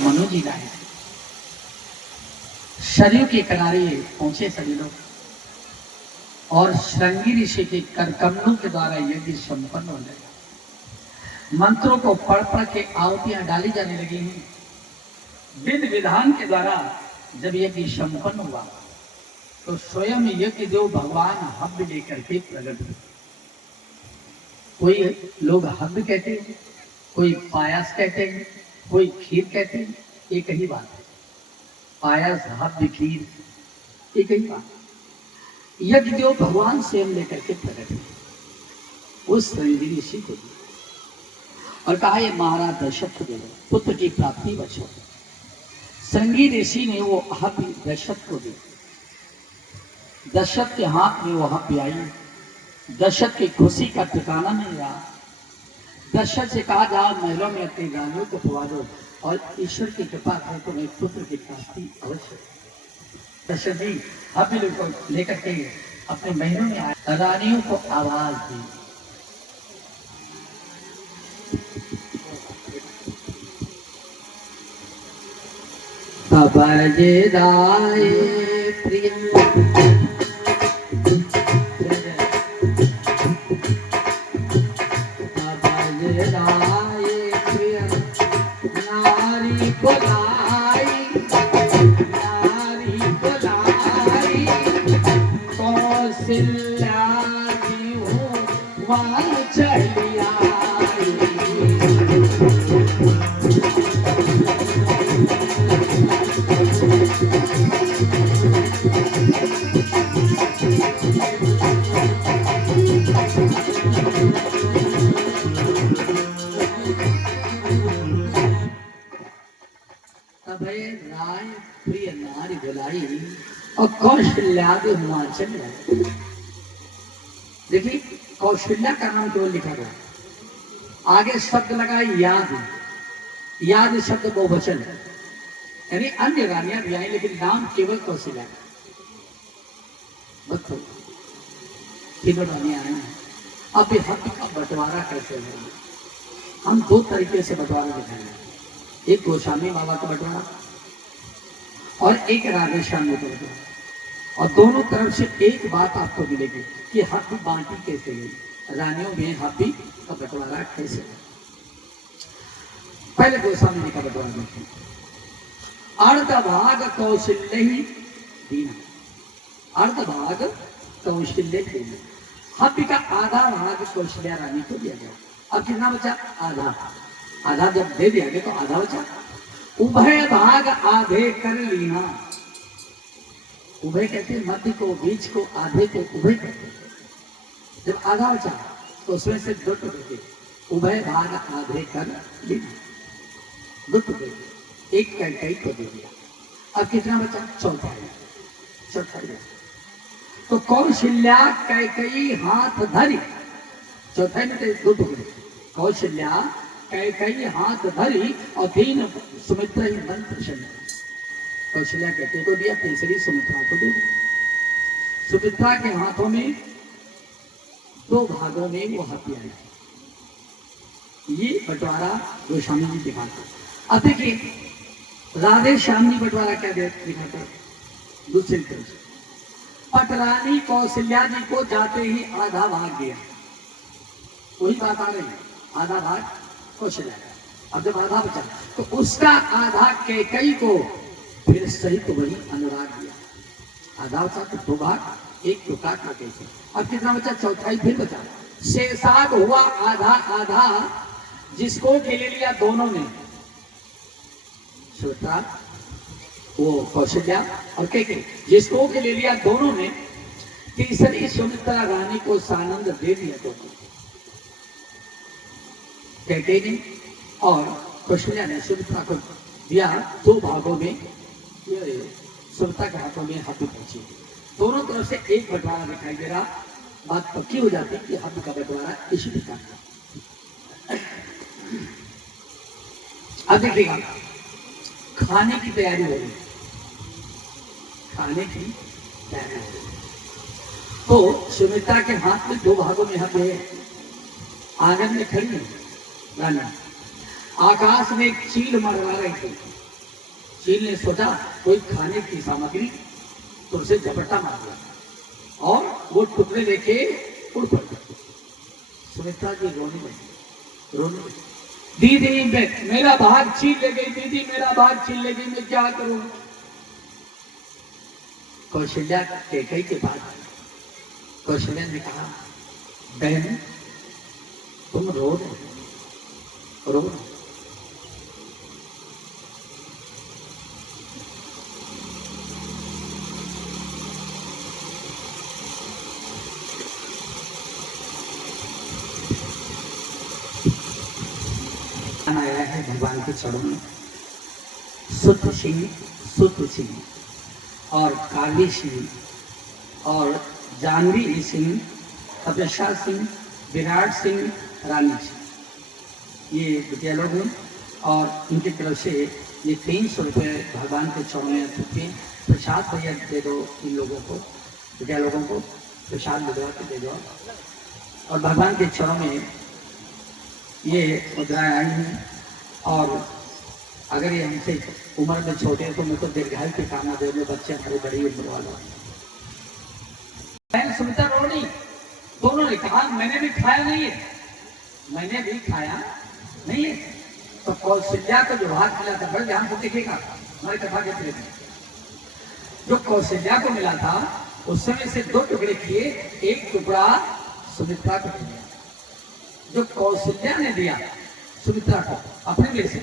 मनु जी गाए। सरयू के किनारे पहुंचे सभी लोग और श्रृंगी ऋषि के करकमलों के द्वारा यज्ञ संपन्न हो गया। मंत्रों को पढ़ पढ़ के आहुतियां डाली जाने लगी। विधि विधान के द्वारा जब यज्ञ संपन्न हुआ तो स्वयं यज्ञ देव भगवान हव्य लेकर के प्रकट हुए। कोई लोग हव्य कहते हैं, कोई पायस कहते हैं, कोई खीर कहते हैं, एक ही बात है। पायस हव्य खीर एक ही बात। यज्ञ देव भगवान स्वयं लेकर के प्रकट हुए उस श्रृंगी ऋषि को और कहा ये महाराज दशरथ को दे दो, पुत्र की प्राप्ति बचो। श्रृंगी ऋषि ने वो हव्य दशरथ को दी। दशरथ के हाथ में वो हव्य आई। दशरथ की खुशी का ठिकाना नहीं रहा। दशरथ से कहा जाओ महलों में अपनी रानियों को खुआ दो और ईश्वर की कृपा से तुम्हें पुत्र की प्राप्ति अवश्य। दशरथ जी हव्य को लेकर के अपने महलों में आए, रानियों को आवाज दी। तब जे राय प्रिय और कौशल्यादि हिमाचल। देखिए कौशल्या का नाम केवल लिखा गया, आगे शब्द लगा याद। याद शब्द बहुवचन है, यानी अन्य रानियां भी आई लेकिन नाम केवल कौशल्या का। बताओ तीनों रानियां आई। अब हव्य का बंटवारा कैसे है? हम दो तरीके से बंटवारा दिखाएंगे। एक गोस्वामी बाबा का बंटवारा और एक राधे श्याम का बंटवारा। और दोनों तरफ से एक बात आपको मिलेगी कि हव्य बांटी कैसे गई, रानियों में हव्य का बंटवारा कैसे गया। पहले गोस्वामी जी का बंटवारा देखिए। अर्ध भाग कौशल्य ही दीना। अर्ध भाग कौशल्य दीना। हव्य का आधा भाग कौशल्या रानी को दिया गया। अब कितना बचा? आधा। आधा जब दे दिया गया तो आधा बचा। उभय भाग आधे कर लीना। उभय कहते हैं मध्य को, बीच को, आधे को उभय कहते हैं। जब आधा बचा तो उसमें से दो टुकड़े, उभय भाग आधे कर लीना। दो टुकड़े, एक कैकई को दे दिया। अब कितना बचा? चौथाई। चौथाई तो कौशल्या कैकई हाथ धरी। चौथाई में दो टुकड़े, कौशल्या कैकई हाथ धरी और तीन सुमित्रा ही मन प्रसन्न। कौशल्या कैकई को दिया, तीसरी सुमित्रा को दे दिया। सुमित्रा के हाथों में दो भागों में वो हव्य आई। ये बंटवारा गोस्वामी जी दिखाते। अब देखिए राधे श्याम जी बंटवारा क्या दिखाते? दूसरी तरफ पटरानी कौशल्या जी को जाते ही आधा भाग दिया। वही बात आ रही है, आधा भाग कौशल्या का। अब जब आधा बचा तो उसका आधा कैकई को फिर सही तो वही अनुराग दिया। आधा बचा तो दो भाग, एक तो काट ना कैसे। अब कितना बचा? चौथाई फिर बचा। शेषाग हुआ आधा आधा, जिसको के ले लिया दोनों ने, सुमित्रा वो कौशल्या और कैकेयी, जिसको के ले लिया दोनों ने। तीसरी सुमित्रा रानी को सानंद दे दिया दोनों, कैकेयी ने और कौशल्या ने सुमित्रा को दिया। दो भागों में सुमित्रा के हाथों में हव्य पहुंची। दोनों तरफ से एक बंटवारा दिखाई दे रहा। बात पक्की हो जाती कि हव्य का बंटवारा इसी प्रकार का। अब देखिएगा खाने की तैयारी हो रही। खाने की तैयारी हो रही तो सुमित्रा के हाथ में दो भागों में हव्य है। आंगन में खड़ी है रानी। आकाश में एक चील मरवा रही थी। चील ने सोचा कोई खाने की सामग्री, तो उसे झपट्टा मार दिया और वो टुकड़े लेके उड़ पड़ी। सुमित्रा जी रोने लगी, दीदी मेरा भाग छीन ले गई, दीदी मेरा भाग छीन ले गई, मैं क्या करूं। कौशल्या कैकेयी के बाद कौशल्या ने कहा, बहन तुम रो रो। आया है भगवान के चरणों में। शुद्ध सिंह और काली सिंह और जानवी सिंह, तपस्या सिंह, विराट सिंह, रानी सिंह, ये बिटिया लोग हैं। और इनकी तरफ से ये 300 रुपये भगवान के चरणों में थे। प्रसाद भैया दे दो इन लोगों को, बिटिया लोगों को प्रसाद भिजवा के दे दो। और भगवान के चरणों में ये मुद्राएं आई हैं। और अगर ये हमसे उम्र में छोटे हैं तो मैं तो दीर्घायु की कामना दे, बच्चे हमारे बड़ी उम्र वाले। बहन सुमित्रा रोनी, दोनों ने कहा मैंने भी खाया नहीं है, मैंने भी खाया नहीं है। तो कौशल्या को जो भाग मिला था, बड़े ध्यान से देखिएगा हमारी कथा के प्रेम में, जो कौशल्या को मिला था उस समय से 2 टुकड़े किए, एक टुकड़ा सुमित्रा को दिया। जो कौशल्या ने दिया सुमित्रा को अपने लिए से,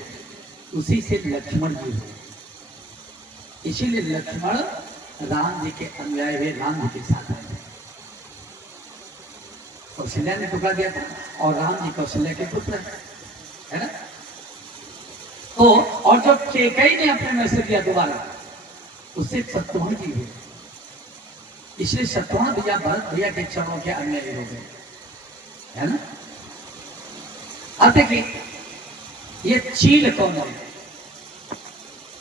उसी से लक्ष्मण जी हुए। इसीलिए लक्ष्मण राम जी के अनुयायी हुए, राम जी के साथ आए थे। कौशल्या ने टुकड़ा दिया था और राम जी कौशल्या के पुत्र है ना। तो और जो कैकेयी ने अपने में से दिया दोबारा, उससे शत्रुघ्न जी हुए। इसलिए शत्रुघ्न भैया भरत भैया के चरणों के अनुयायी हो गए, है ना। अब देखिए ये चील कौन है,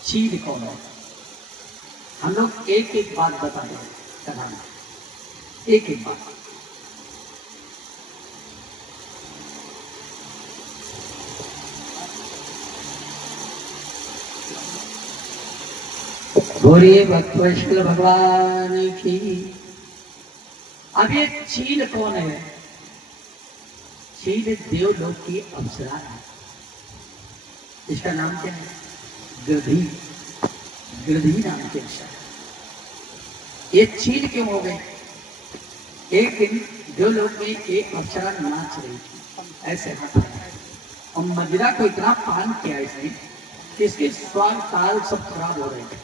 चील कौन है, हम लोग एक एक बात बता दें कथा में, एक एक बात। गौरी भक्तवत्सल भगवान की। अब ये चील कौन है, चील देवलोक की अप्सरा है। इसका नाम क्या है, गिरधी, गिरधी नाम के अक्षर। ये चील क्यों हो गए, एक दिन देवलोक में एक अप्सरा नाच रही थी, ऐसे हाथ और मदिरा को इतना पान किया इसने कि इसके स्वर ताल सब खराब हो रहे थे,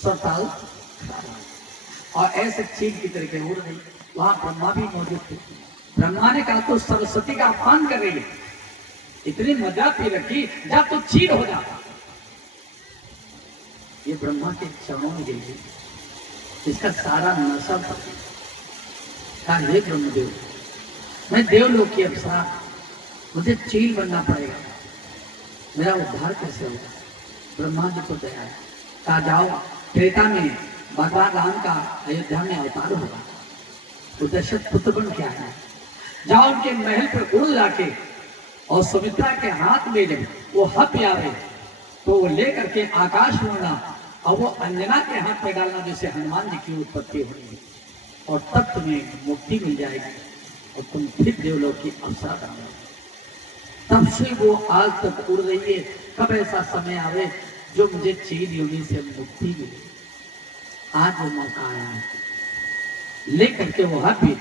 स्वर ताल खराब। और ऐसे चील की तरीके उड़ रही। वहां ब्रह्मा भी मौजूद थे। ब्रह्मा ने कहा तो सरस्वती का अपमान कर रही है, इतनी मजा पी रखी, जा तो चील हो जा। ये ब्रह्मा के चरणों में गई, इसका सारा नशा कहा, हे ब्रह्मदेव, मैं देवलोक की अप्सरा, मुझे चील बनना पड़ेगा, मेरा उद्धार कैसे होगा। ब्रह्मा जी को दया है, कहा जाओ त्रेता में भगवान राम का अयोध्या में अवतार होगा, तो दशरथ पुत्र बन के आया, जाओ उनके महल पर उड़ लाके और सुमित्रा के हाथ में जब वो हथ आवे तो वो लेकर के आकाश उड़ना और वो अंजना के हाथ में डालना, जैसे हनुमान जी की उत्पत्ति हो रही है, और तब तुम्हें मुक्ति मिल जाएगी और तुम फिर देवलोक की अप्सरा बन। तब से वो आज तक उड़ रही है। कब ऐसा समय आवे जो मुझे चील योनि से मुक्ति मिले, आज वो मौका आया है। लेकर के वो हाथ भी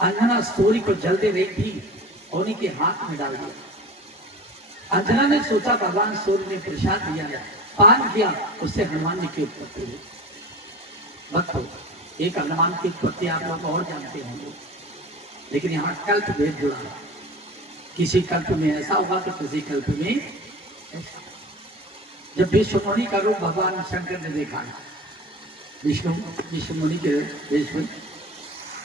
अंजना सूर्य को जल दे रही थी और उन्हीं के हाथ में डाल दिया। अंजना ने सोचा भगवान सूर्य ने प्रसाद दिया, पान किया, उससे हनुमान जी की उत्पत्ति हुई। भक्तों, एक हनुमान की उत्पत्ति आप लोग और जानते होंगे, लेकिन यहाँ कल्प भेद जुड़ा है। किसी कल्प में ऐसा होगा तो किसी कल्प में ऐसा। जब विष्णु मुनि का रूप भगवान शंकर ने देखा, विष्णु मुनि के देश में,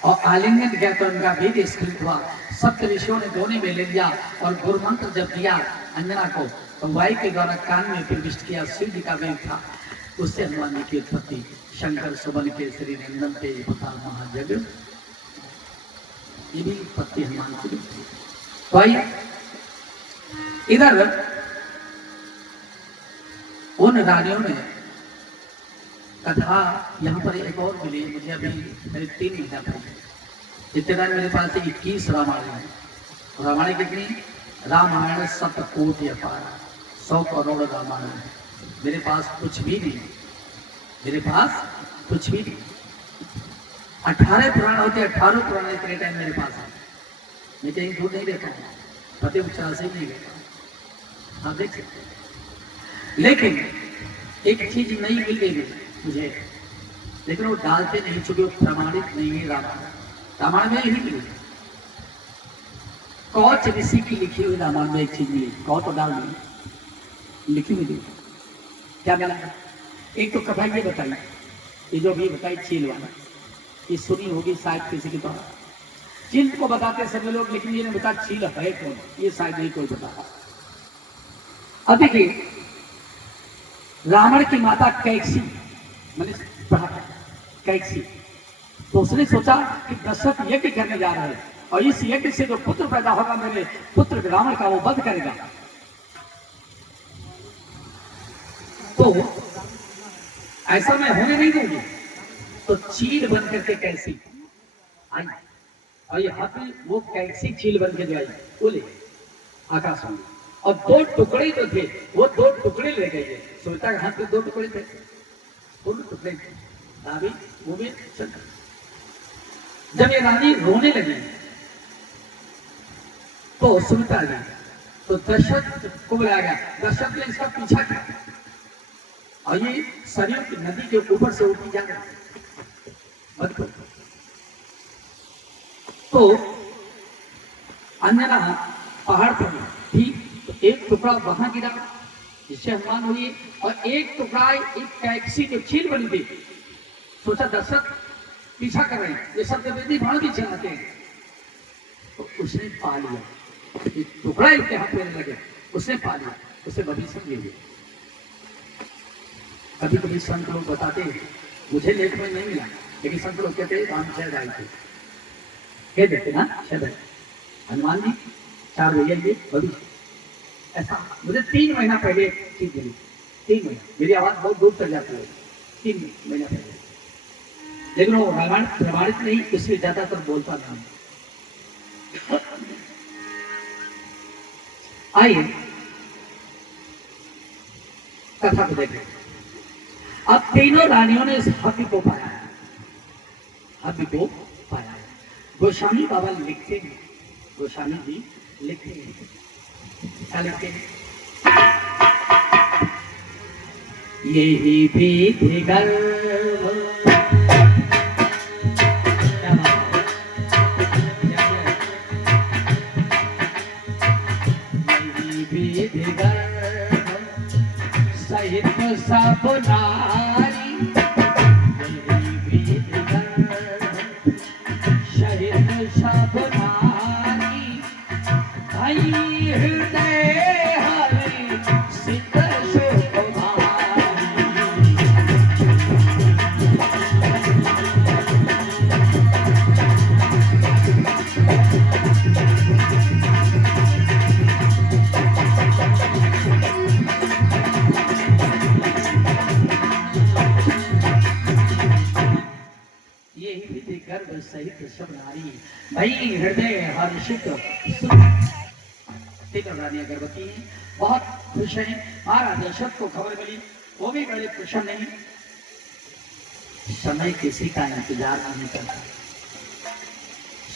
और आलिंगन किया तो उनका भी स्खलित हुआ। सप्त ऋषियों ने दोने में ले लिया और गुरु मंत्र जब दिया अंजना को, तो वायु के द्वारा कान में प्रविष्ट किया। शिव जी का वेग था, उससे हनुमान जी की उत्पत्ति। शंकर सुबन के श्री नंदन पे महाजग, ये भी उत्पत्ति हनुमान की। तो आइए इधर उन रानियों ने कथा यहाँ पर एक और मिली मुझे अभी मेरे 3 महीना पहले। जितने टाइम मेरे पास 21 रामायण है। रामायण कितनी? रामायण 7 कोटि अपार, 100 करोड़ रामायण है। मेरे पास कुछ भी नहीं, मेरे पास कुछ भी नहीं। 18 पुराण होते, 18 पुराण इतने टाइम मेरे पास है। मैं कहीं दूर नहीं रहता हूँ, फतेह उपचार से नहीं रहता, आप देख सकते हैं। लेकिन एक चीज नई मिल गई मुझे, लेकिन वो डालते नहीं, चूंकि वो प्रमाणित नहीं है। रामायण में ही मिली, कौच ऋषि की लिखी हुई रामायण में एक चीज मिली, कौ तो डाल दी, लिखी हुई क्या मिला? एक तो कथा ये बताई, ये जो भी बताई चील वाला, ये सुनी होगी शायद किसी के द्वारा। चील को बताते सभी लोग, लेकिन ये नहीं बता चील है कौन, ये शायद नहीं कोई बता। अब देखिए, रावण की माता कैकसी, कैकसी, तो उसने सोचा कि दशरथ यज्ञ करने जा रहे हैं और इस यज्ञ से जो पुत्र पैदा होगा मेरे पुत्र रावण का, वो वध करेगा। तो ऐसा मैं होने नहीं दूंगी। तो चील बन करके कैसी आई, और ये हाथी वो कैसी चील बन के जो आई, बोले आकाश में, और 2 टुकड़े जो थे वो 2 टुकड़े ले गए। सुमित्रा के हाथ में 2 टुकड़े थे, दोनों टुकड़े थे, नाभि मुंह में चंद्र। जब ये रानी रोने लगी तो सुमित्रा गई, तो दशरथ को बुलाया गया। दशरथ ने इसका पीछा किया और ये सरयू की नदी के ऊपर से उठी जा रही। तो अंजना पहाड़ पर थी, तो एक टुकड़ा वहां गिरा जिससे हनुमान हुई, और एक टुकड़ा एक कैकसी जो चील बनी थी। सोचा दशरथ पीछा कर रहे हैं, ये सब वेदी भाण भी चलाते हैं, तो उसने पा लिया। एक टुकड़ा एक हाथ में लगे, उसने पा लिया, उसे भविष्य ले लिया। कभी कभी संत लोग बताते हैं, मुझे लेख में नहीं मिला, लेकिन संत लोग कहते हैं राम शायद आए थे, कह देते ना शायद हनुमान जी 4 भैया ये भविष्य। ऐसा मुझे 3 महीना पहले चीज मिली, 3 महीना, मेरी आवाज बहुत दूर तक जाती है, 3 महीना पहले। लेकिन वो रामायण प्रमाणित नहीं, इसलिए ज्यादातर बोलता नहीं। आइए कथा को देखें। अब तीनों रानियों ने इस हव्य को पाया, हव्य को पाया। गोस्वामी बाबा लिखते हैं, गोस्वामी जी लिखते हैं, क्या लिखते हैं? यही विधि गर्भ सहित सब नारी, सहित सब नारी, भाई हृदय हरि सिद्ध सहित सब नारी, भाई हृदय हर्षित। रानी गर्भवती बहुत खुश है। महाराज दशरथ को खबर मिली, वो भी बड़े प्रसन्न है। समय किसी का इंतजार नहीं करता,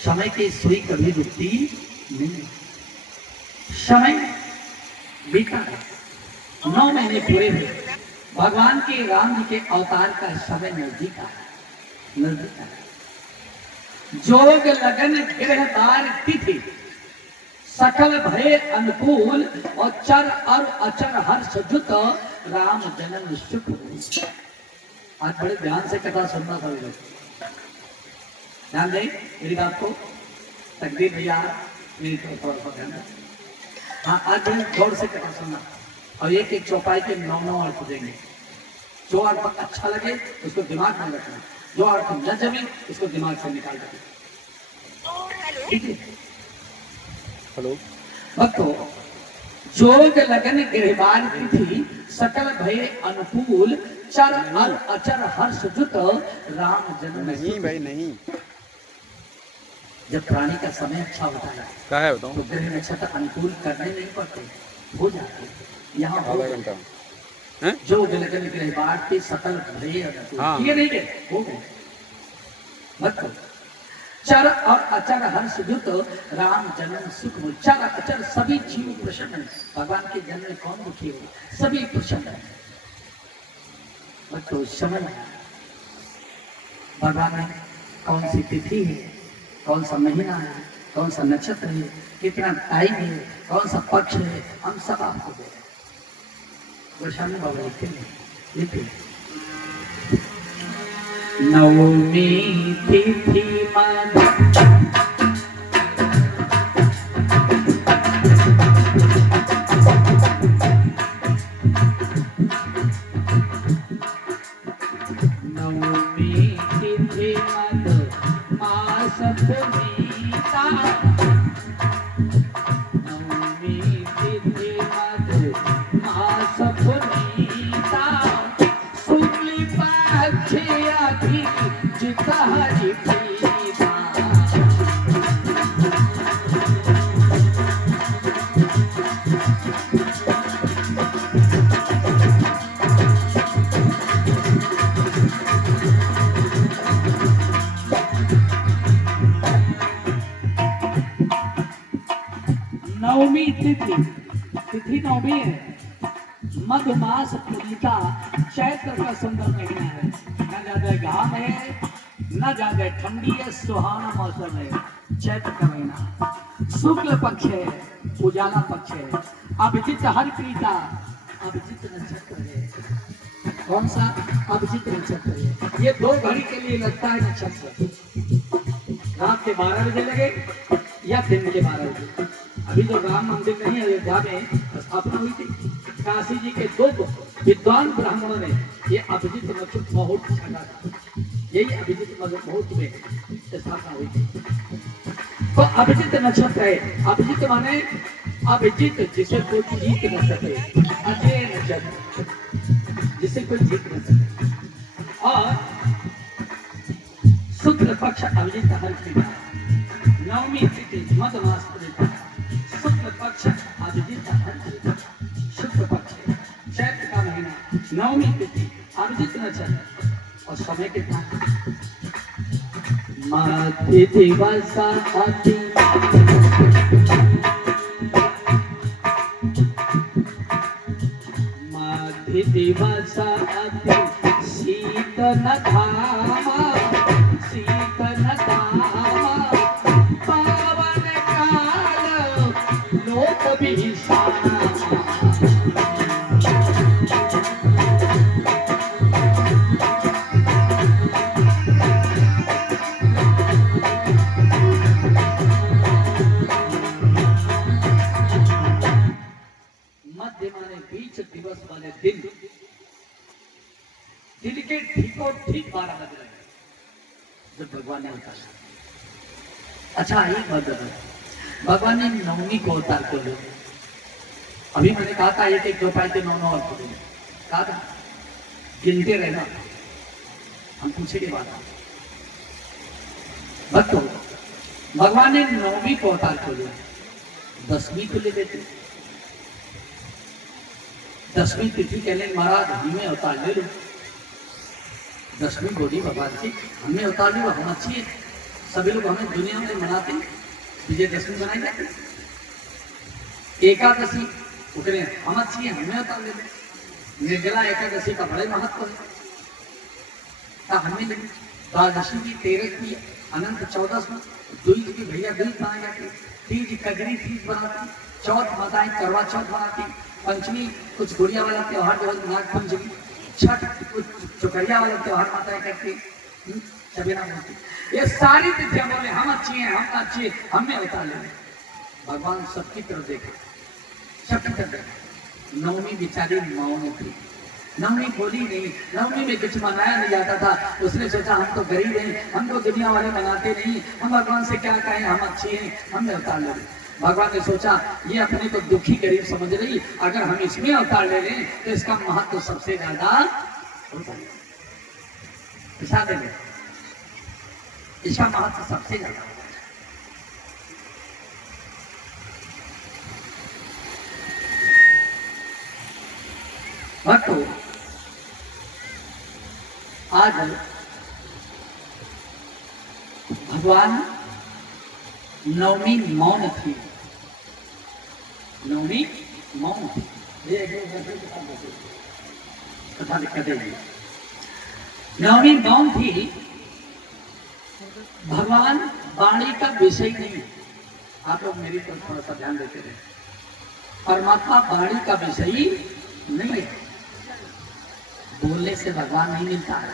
समय की सुई कभी रुकती नहीं। समय बीता है, 9 महीने पूरे हुए, भगवान के राम जी के अवतार का समय नजदीक आया, नजदीक आया। जोग लगन गृहदार तिथि, सकल भय अनुकूल, और चर और अचर हर्ष जुत, राम जन्म सुख। आज बड़े ध्यान से कथा सुनना पड़ेगा, ध्यान दें मेरी बात को। तकदीर भैया मेरी थोड़ा सा ध्यान। हाँ, आज गौर से कथा सुनना, और एक एक चौपाई के 9 अर्थ देंगे। जो अर्थ अच्छा लगे उसको दिमाग में रखना, जो अर्थ न जमे उसको दिमाग से निकाल देना। हेलो भक्तों, जोग लगन गृहवार तिथि, सकल भय अनुकूल चर अर अचर हर्ष जुत राम जन्म नहीं भाई नहीं। जब प्राणी का समय अच्छा होता है क्या है बताऊँ? तो ग्रह नक्षत्र अनुकूल करने नहीं पड़ते, हो जाते। यहाँ हो आधा गए। घंटा हैं? जो गलगल ग्रह बांट के सकल भय अनुकूल हाँ। किए नहीं गए, हो गए। मत करो। चर और अचर हर्ष जुत राम जन्म सुख हो। चर अचर सभी जीव प्रसन्न है। भगवान के जन्म में कौन दुखी हो? सभी प्रसन्न है। मत तो समझ भगवान में कौन सी तिथि है, कौन सा महीना है, कौन सा नक्षत्र है, कितना टाइम है, कौन सा पक्ष है, हम सब आपको दे रहे हैं। गोस्वामी बाबा लिखे नवमी तिथि मद नवमी तिथि मद मास पुनीता नवमी तिथि मद मास पुनीता शुक्ल पक्ष अधिजित हरि प्रीता नवमी तिथि, तिथि नवमी है। मधुमास पुनीता, चैत्र का सुंदर महीना है। न ज्यादा घाम है, न ज्यादा ठंडी है, सुहाना मौसम है। चैत्र का महीना, शुक्ल पक्ष है, उजाला पक्ष है। अभिजित हरि प्रीता, अभिजित नक्षत्र है। कौन सा? अभिजित नक्षत्र है। ये 2 घड़ी के लिए लगता है नक्षत्र, रात के 12 बजे लगे या दिन के 12 बजे। अभी जो राम मंदिर नहीं अयोध्या में स्थापना हुई थी, काशी जी के 2 विद्वान ब्राह्मणों ने ये अभिजित नक्षत्र बहुत छाटा था। यही अभिजित मुहूर्त में स्थापना हुई थी। तो अभिजित नक्षत्र है। अभिजित माने अभिजित, जिसे कोई जीत न सके। अजय नक्षत्र, जिसे कोई जीत न सके। और शुक्ल पक्ष अभिजित हरि प्रीता। नवमी तिथि मधुमास पुनीता, शुक्ल पक्ष अभिजित हरि प्रीता। शुक्ल पक्ष चैत्र का महीना, नवमी तिथि, अभिजित नक्षत्र। और समय कितना? मध्य दिवस अति मध्य दिवस अति शीतल धामा, शीतल धामा पावन काल लोक विश्रामा। मध्य माने बीच, दिवस माने दिन। दिन के ठीकों ठीक 12 बज रहे हैं जब भगवान ने अवतार। अच्छा एक बात बताओ, भगवान ने नवमी को अवतार को लिया। अभी मैंने कहा था 1 1 2 5 3 9 9 और कहा था गिनते रहना। हम पूछे के बाद भक्तों, भगवान ने नवमी को अवतार को लिया, 10वीं को ले देते। 10वीं तिथि कहने महाराज हमें अवतार ले लो। 10वीं बोली भगवान जी हमें अवतार लो, हम अच्छी है। सभी लोग हमें दुनिया में मनाते, विजयदशमी मनाई जाती, एकादशी उतरे हम अच्छी है, हमें अवतार ले लो। निर्जला एकादशी का बड़ा महत्व है। हमें द्वादशी की, 13 की, अनंत 14 द्विज की भैया द्विज बनाई जाती, तीज कगरी तीज बनाती, चौथ माताएं करवा चौथ बनाती, पंचमी कुछ गुड़िया वाला त्योहार जो नाग पंचमी, छठ कुछ चुकरिया वाला त्योहार माताएं करती, सबेरा बोलती। ये सारी तिथियां बोले हम अच्छी हैं, हम अच्छी हैं, हमने अवतार ले। भगवान सबकी तरफ देखे, सबकी तरफ देखे। नवमी बेचारी मौन थी, नवमी बोली नहीं। नवमी में कुछ मनाया नहीं जाता था। उसने सोचा हम तो गरीब हैं, हमको दुनिया वाले मनाते नहीं, हम भगवान से क्या कहें, हम अच्छे हैं, हमने अवतार ले। भगवान ने सोचा ये अपने को दुखी गरीब समझ रही, अगर हम इसमें अवतार ले लें तो इसका महत्व सबसे ज्यादा होता है। इसका महत्व सबसे ज्यादा। भक्तों, आज भगवान नवमी मौन थी, नवमी मौन थी। कथा दिक्कत है। नवमी मौन थी। भगवान वाणी का विषय नहीं। आप लोग मेरी तरफ थोड़ा सा ध्यान देते रहे। परमात्मा वाणी का विषय नहीं है। बोलने से भगवान नहीं मिलता है,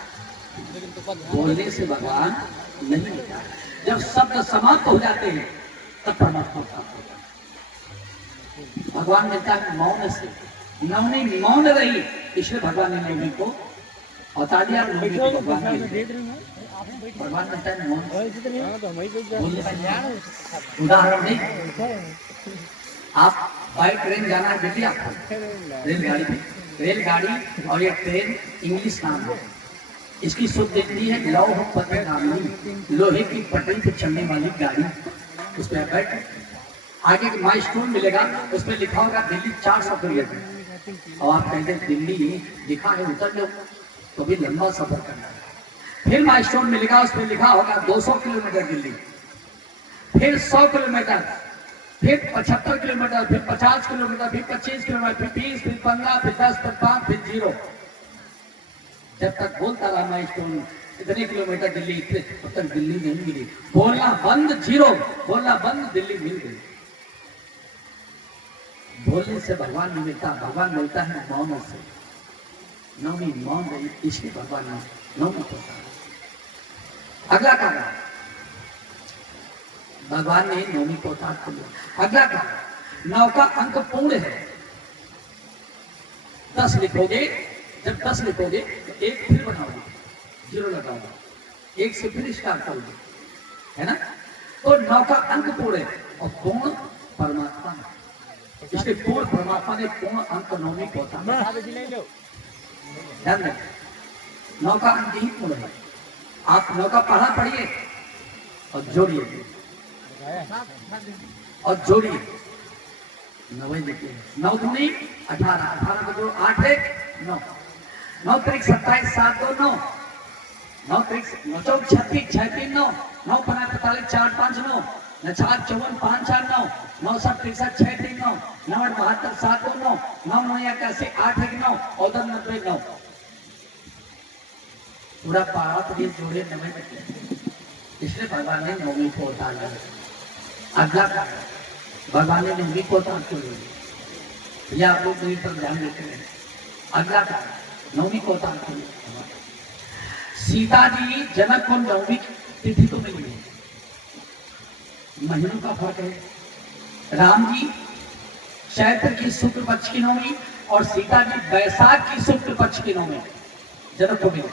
बोलने से भगवान नहीं मिलता है। जब शब्द समाप्त हो जाते हैं तब परमात्मा प्राप्त होता है। भगवान मिलता है मौन से। नवमी मौन रही, इसलिए भगवान ने नवमी को अवतार दिया। भगवान मिलता है मौन। उदाहरण नहीं, आप बाय ट्रेन जाना है दिल्ली, आपको रेलगाड़ी पे, रेलगाड़ी और ये ट्रेन इंग्लिश नाम है। इसकी शुद्ध हिंदी है लौह पथ गामी, लोहे की पटरी पे चलने वाली गाड़ी। उस पर बैठ, आगे माइलस्टोन मिलेगा, उस पर लिखा होगा दिल्ली 400 किलोमीटर, और आप कहते हैं दिल्ली लिखा है उतर लो, तो भी लंबा सफर करना है। फिर माइलस्टोन मिलेगा, उस पर लिखा होगा 200 किलोमीटर दिल्ली, फिर 100 किलोमीटर, फिर 75 किलोमीटर, फिर 50 किलोमीटर, फिर 25 किलोमीटर, फिर 20, फिर 15, फिर 10, फिर 5, फिर 0। जब तक बोलता रहा माइलस्टोन इतने किलोमीटर दिल्ली, तब तक दिल्ली नहीं मिली। बोलना बंद 0, बोलना बंद दिल्ली मिल गई। बोलने से भगवान नहीं मिलता, भगवान मिलता है मौन से। नवमी मौन रही, इसलिए भगवान ने नवमी को कहा। अगला कारण, भगवान ने नवमी को अवतार कर लिया। अगला कारण, 9 का अंक पूर्ण है। 10 लिखोगे, जब 10 लिखोगे तो 1 फिर बनाओगे, 0 लगाओगे, 1 से फिर स्टार्ट करोगे, है ना? तो 9 का अंक पूर्ण है और पूर्ण परमात्मा है, इसलिए पूर्ण परमात्मा ने पूर्ण अंक नवमी को अवतार। ध्यान रखें, 9 का अंक ही पूर्ण है। आप 9 का पढ़ा पढ़िए और जोड़िए, और जोड़िए। 9 लिखिए, 9 दूनी 18, 18 को जोड़ो, 8 1 9, 9 3 27 7 2 9, 9 3 9 4 36 6 3 9, 9 5 45 4 5 9, 9 4 54 5 4 9, 9 7 63 6 3 9, 9 8 72 7 2 9, 9 9 81 8 1 9 और 10 90 9। पूरा पारा तो ये जोड़े 9 तक, इसलिए भगवान ने नवमी को अवतार लिया। अगला भगवान ने नवमी को अवतार क्यों लिया? यह आप लोग मेरी पर ध्यान देते हैं। अगला नवमी को अवतार क्यों लिया? सीता जी जनक को नवमी तिथि तो मिली है, महीनों का फर्क है। राम जी चैत्र की शुक्ल पक्ष की नवमी और सीता जी बैसाख की शुक्ल पक्ष की नवमी जनक को मिली।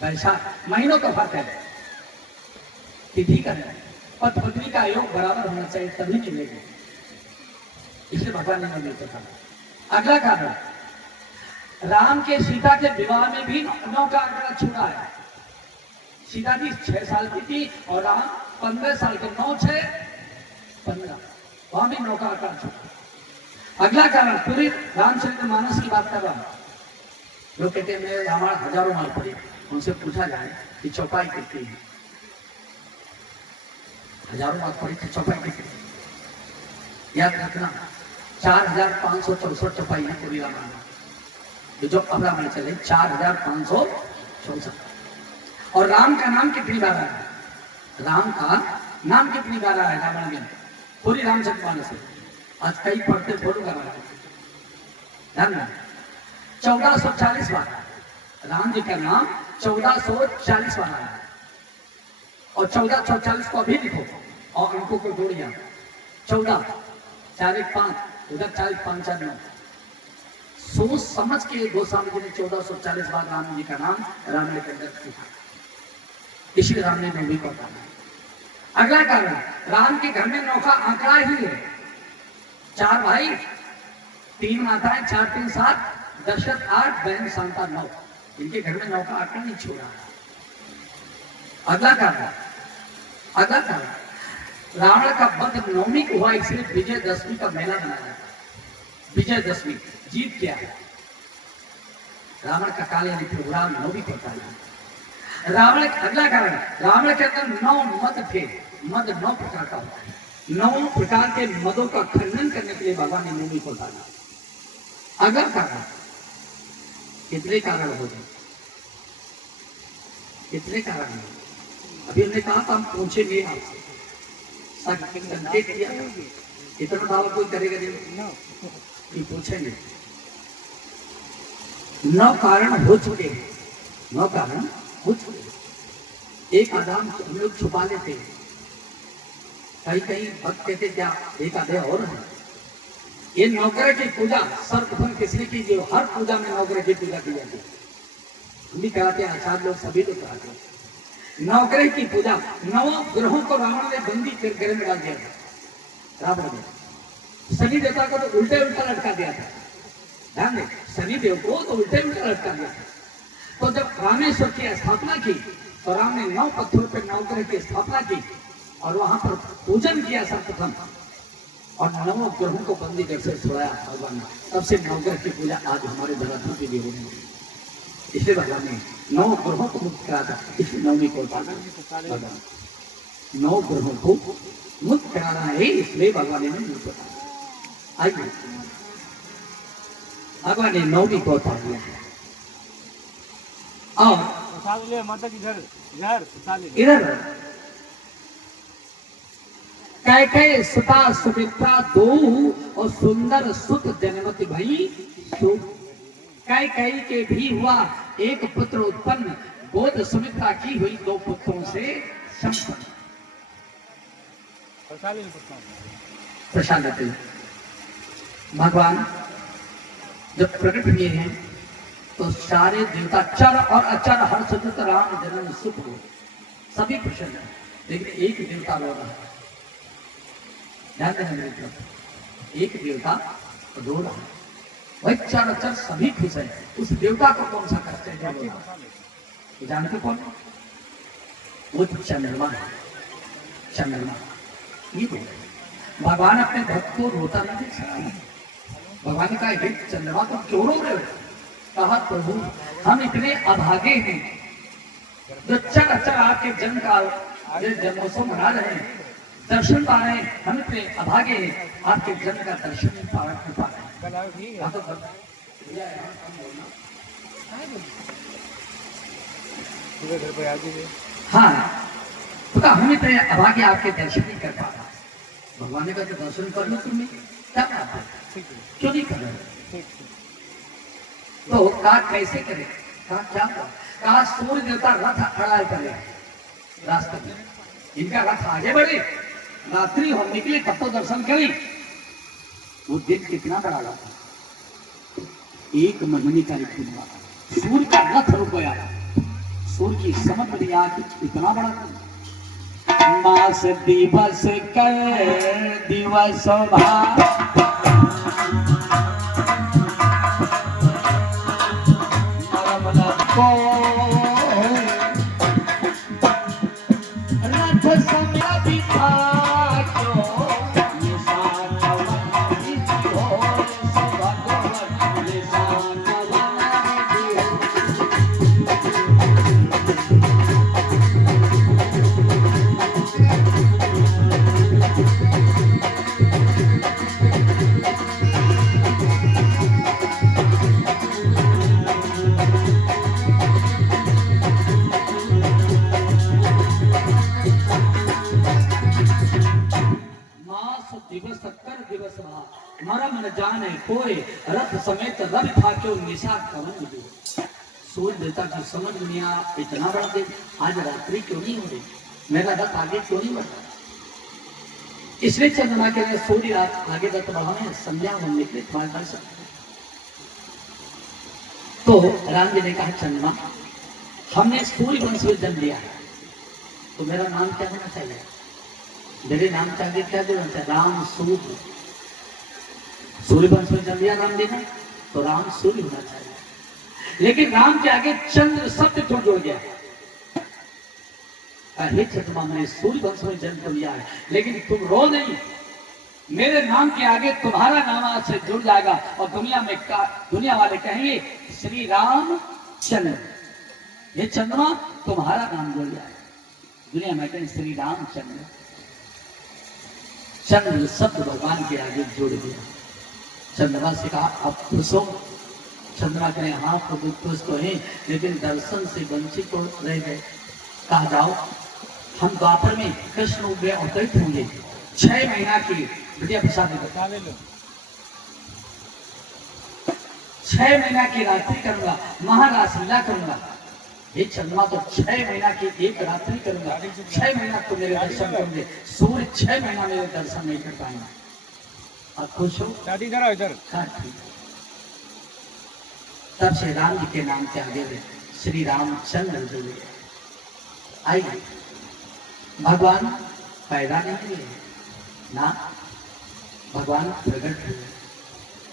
बैसाख महीनों का फर्क है, तिथि का नहीं। पति पत्नी का योग बराबर होना चाहिए तभी मिलेगी, इसलिए भगवान ने नवमी को कहा। अगला कारण, राम के सीता के विवाह में भी 9 का आंकड़ा छुड़ा है। सीता जी 6 साल की थी और राम 15 साल के, 9 6 15, वहां भी 9 का आंकड़ा छुड़ा। अगला कारण, पूरी रामचरित मानस की बात कर रहा हूं। लोग कहते हैं मेरे रामायण हजारों माल पड़ी, उनसे पूछा जाए कि चौपाई कितनी है? हजारों माल पड़ी थी, चौपाई कितनी? याद रखना, 4564 चौपाई है पूरी रामायण, जो अब रामायण चले 4564। और राम का नाम कितनी बार आया? राम का नाम कितनी बार आया रामायण में? पूरी रामचरितमानस से आज कई पढ़ते बोलूंगा, ध्यान में 1440 बार राम जी का नाम 1440 बार आया। और 1440 को अभी लिखो और अंकों को जोड़िए। 14 4 1 5, उधर 40 5 4 9। सोच समझ के गोस्वामी जी ने 1440 बार राम जी का नाम रामायण के अंदर लिखा, इसलिए राम ने नवमी को अवतार। अगला कारण, राम के घर में 9 का आंकड़ा ही है। 4 भाई 3 माताएं, 4 3 7, दशरथ 8, बहन शांता 9। इनके घर में 9 का आंकड़ा नहीं छोड़ा। अगला कारण रावण का वध नवमी को हुआ, इसलिए विजयदशमी का मेला मनाया जाता है। विजयदशमी जीत क्या है? रावण का काल यानी प्रोग्राम नवमी को होता है। रावण अगला कारण, रावण के अंदर 9 मद थे। मद 9 प्रकार का होता है। 9 प्रकार के मदों का खंडन करने के लिए भगवान ने नवमी को डाला। अगला कारण, कितने कारण हो गए? कितने कारण है? अभी हमने कहा था हम पूछेंगे आपसे, संकेत किया इतना दावा कोई करेगा नहीं, पूछेंगे। 9 कारण हो चुके हैं। 9 कारण हो चुके। एक आदाम हम लोग छुपा लेते हैं, कहीं भक्त कहते क्या एक आधे और है। ये नवग्रह की पूजा सर्वप्रथम किसने की? जो हर पूजा में नवग्रह की पूजा की जाती है। हम भी कराते हैं, आचार्य लोग सभी लोग कराते हैं। नवग्रह की पूजा, 9 ग्रहों को रावण ने बंदी कर ग्रह में डाल दिया था। रावण ने शनि देवता को तो उल्टे उल्टा लटका दिया था। ध्यान दें, शनि देव को तो उल्टे उल्टा लटका दिया था। तो जब रामेश्वर की स्थापना की तो राम ने 9 पत्थरों पर नवग्रह की स्थापना की और वहां पर पूजन किया सर्वप्रथम, और 9 ग्रहों को बंदी घर से छुड़ाया भगवान ने। तब से नवग्रह की पूजा आज हमारे धरातल के लिए हो रही है। इसलिए भगवान ने 9 ग्रहों को मुक्त करा था। इसलिए नवमी को 9 ग्रहों को मुक्त कराना है, इसलिए भगवान ने मुक्त करा। आइए, भगवान ने नवमी को उतार दिया है। और माता की घर इधर कैके सुता सुमित्रा 2 और सुंदर सुत जनमति भई सो। कैकेयी के भी हुआ एक पुत्र उत्पन्न, गोद सुमित्रा की हुई 2 पुत्रों से संपन्न। प्रशांत भगवान जब प्रकट हुए हैं तो सारे देवता चर और अचर हर्ष दुख राम जन्म सुख हो सभी प्रसन्न है, लेकिन एक देवता रो रहा है। ध्यान देना मेरे तरफ, एक देवता रो रहा है। वही चर अचर सभी खुश है। उस देवता को कौन सा कष्ट है? जानते कौन? वो चंद्रमा है। चंद्रमा ये भगवान अपने भक्त को रोता नहीं देख सकता। भगवान का एक चंद्रमा को क्यों रो रहे हो? कहा प्रभु हम इतने अभागे हैं जो चर अचर आपके जन्म का जन्मोत्सव मना रहे हैं, दर्शन पा रहे हैं। हम इतने अभागे हैं, आपके जन्म का दर्शन नहीं पा रहे हैं। हाँ, तो हम इतने अभागे आपके दर्शन नहीं कर पा रहे। भगवान ने कहा तो दर्शन कर लो, तुम्हें क्या बात है, क्यों नहीं कर रहे? तो कहा कैसे करे? कहा क्या? कहा सूर्य देवता रथ खड़ा करे रास्ते में, इनका रथ आगे बढ़े, रात्रि हम निकले तब तो दर्शन करें। वो दिन कितना बड़ा था, 1 महीने का दिन हुआ। सूर्य का रथ रुक गया, सूर्य की समझ में नहीं आया कि इतना बड़ा था। मास दिवस कर दिवस रथ समय दिखा मरम न जाने कोई रथ समेत रथ था क्यों निशा कवन दे। सूर्य देवता की समझ में नहीं आया, इतना बड़ा दिन, आज रात्रि क्यों नहीं हो रही, मेरा रथ आगे क्यों नहीं बढ़ रहा। इसलिए चंद्रमा के लिए सूर्य रात आगे रथ बढ़ाने संध्या होने के लिए तुम्हारे पास। तो राम जी ने कहा चंद्रमा हमने सूर्य वंश में जन्म लिया है, तो मेरा नाम क्या होना चाहिए? मेरे नाम चाहिए क्या होना चाहिए? राम सूर्य। सूर्य वंश में जन्म लिया राम जी ने, तो राम सूर्य होना चाहिए। लेकिन राम के आगे चंद्र शब्द क्यों जुड़ गया? हे चंद्रमा, मैंने सूर्य वंश में जन्म लिया है, लेकिन तुम रो नहीं, मेरे नाम के आगे तुम्हारा नाम आज से जुड़ जाएगा और दुनिया वाले कहेंगे श्री राम चंद्र। ये चंद्रमा तुम्हारा नाम जुड़ जाएगा, दुनिया में कहें श्री राम चंद्र। चंद्र शब्द भगवान के आगे जुड़ गया। चंद्रमा से कहा अब खुश हो। चंद्रमा कहें हाँ प्रभु खुश तो है, लेकिन दर्शन से वंचित तो रह गए। कहा जाओ, हम द्वापर में कृष्ण उग्र अवतरित होंगे, 6 महीना की विद्या प्रसाद बता ले लो, 6 महीना की रात्रि करूंगा, महारास लीला करूंगा। ये चंद्रमा तो 6 महीना की एक रात्रि करूंगा, 6 महीना तो मेरे दर्शन करूंगे, सूर्य 6 महीना मेरे दर्शन नहीं कर पाएंगे। अब खुश हो? इधर तब से राम जी के नाम के आगे श्री रामचंद्र जुड़े। आइए, भगवान पैदा नहीं हुए ना, भगवान प्रकट हुए।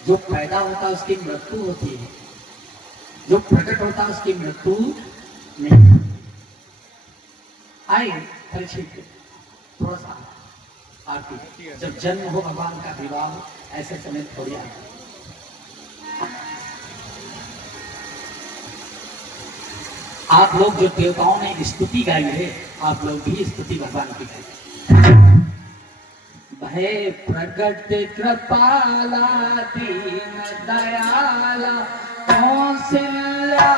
जो पैदा होता है उसकी मृत्यु होती है, जो प्रकट होता है उसकी मृत्यु नहीं। आइए परीक्षित थोड़ा सा आरती, जब जन्म हो भगवान का, विवाह ऐसे समय थोड़ी आती। आप लोग जो देवताओं ने स्तुति गाई है, आप लोग भी स्तुति भगवान की गाइए। भय प्रगट कृपाला दीन दयाला कौशल्या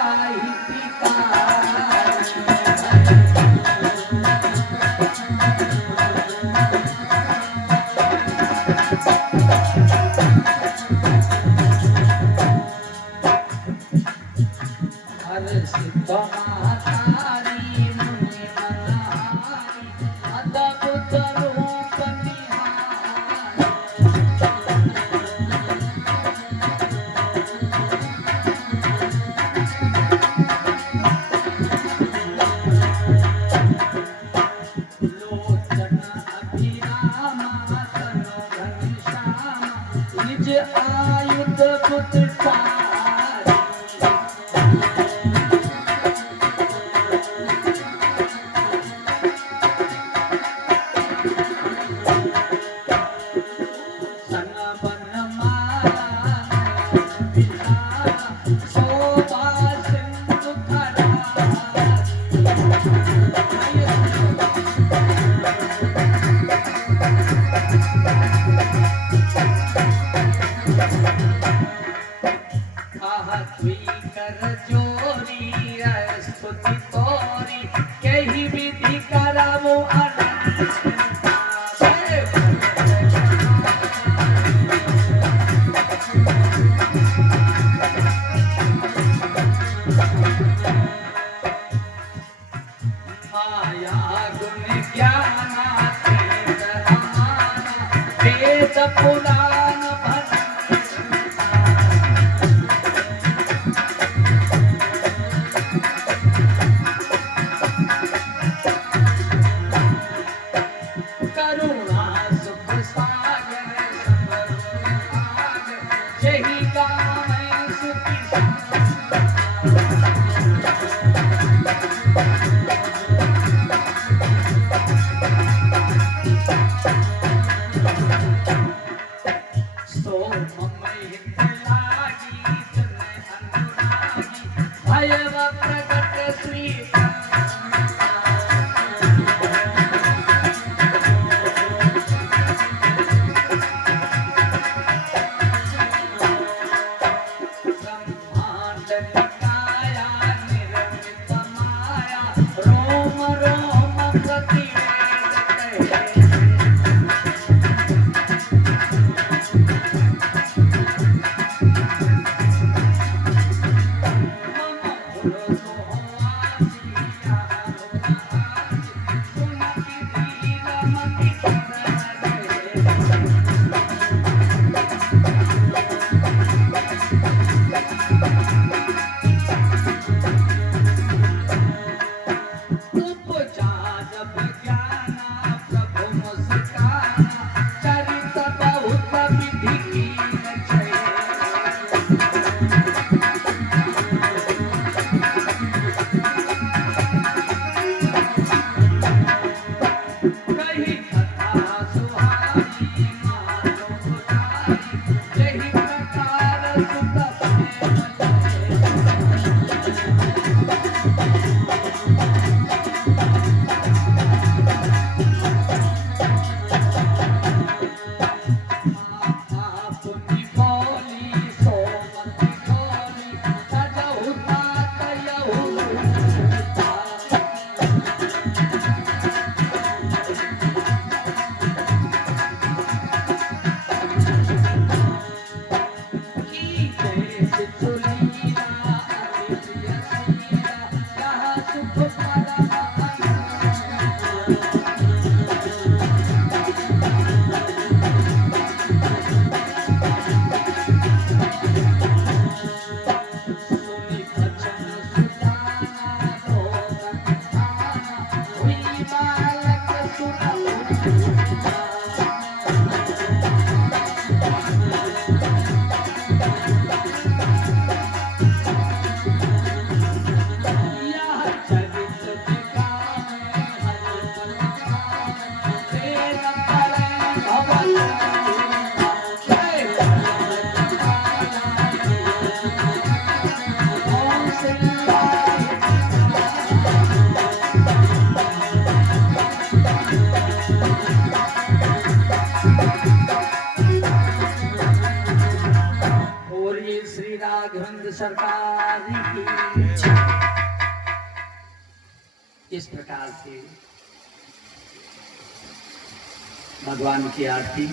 इस प्रकार से भगवान की आरती,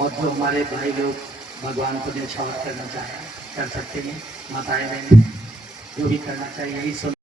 और जो हमारे भाई लोग भगवान को न्यौछावर करना चाहें कर सकते हैं, माताएं बहनें जो भी करना चाहिए यही सब